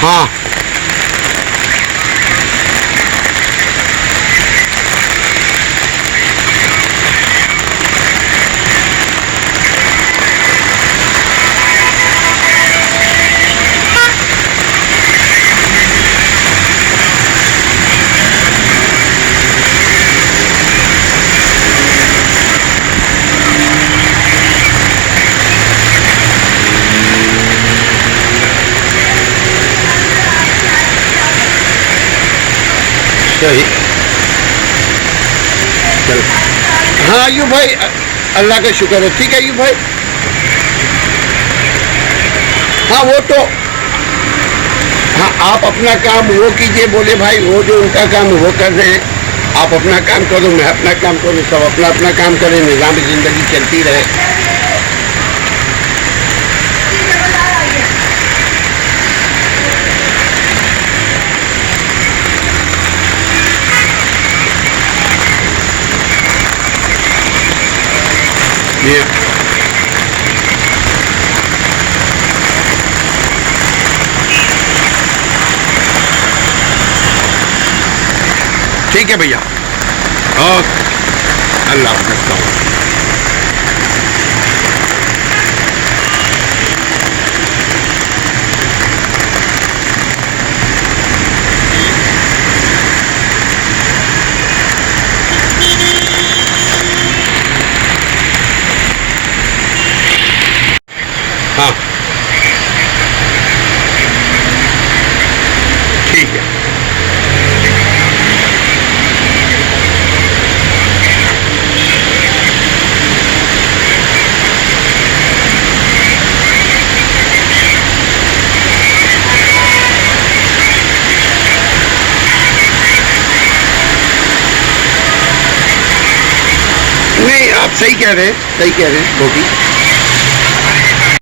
हाँ सही। चल हाँ अयूब भाई, अल्लाह का शुक्र है। ठीक है अयूब भाई। हाँ वो तो, हाँ आप अपना काम वो कीजिए, बोले भाई वो जो उनका काम वो कर रहे हैं, आप अपना काम करो, मैं अपना काम करूँ, सब अपना अपना काम करें, निज़ाम ज़िंदगी चलती रहे। ये ठीक है भैया। ओके, अल्लाह हाफ़िज़। हाँ ठीक है। नहीं आप सही कह रहे हैं, सही कह रहे हैं गोपी।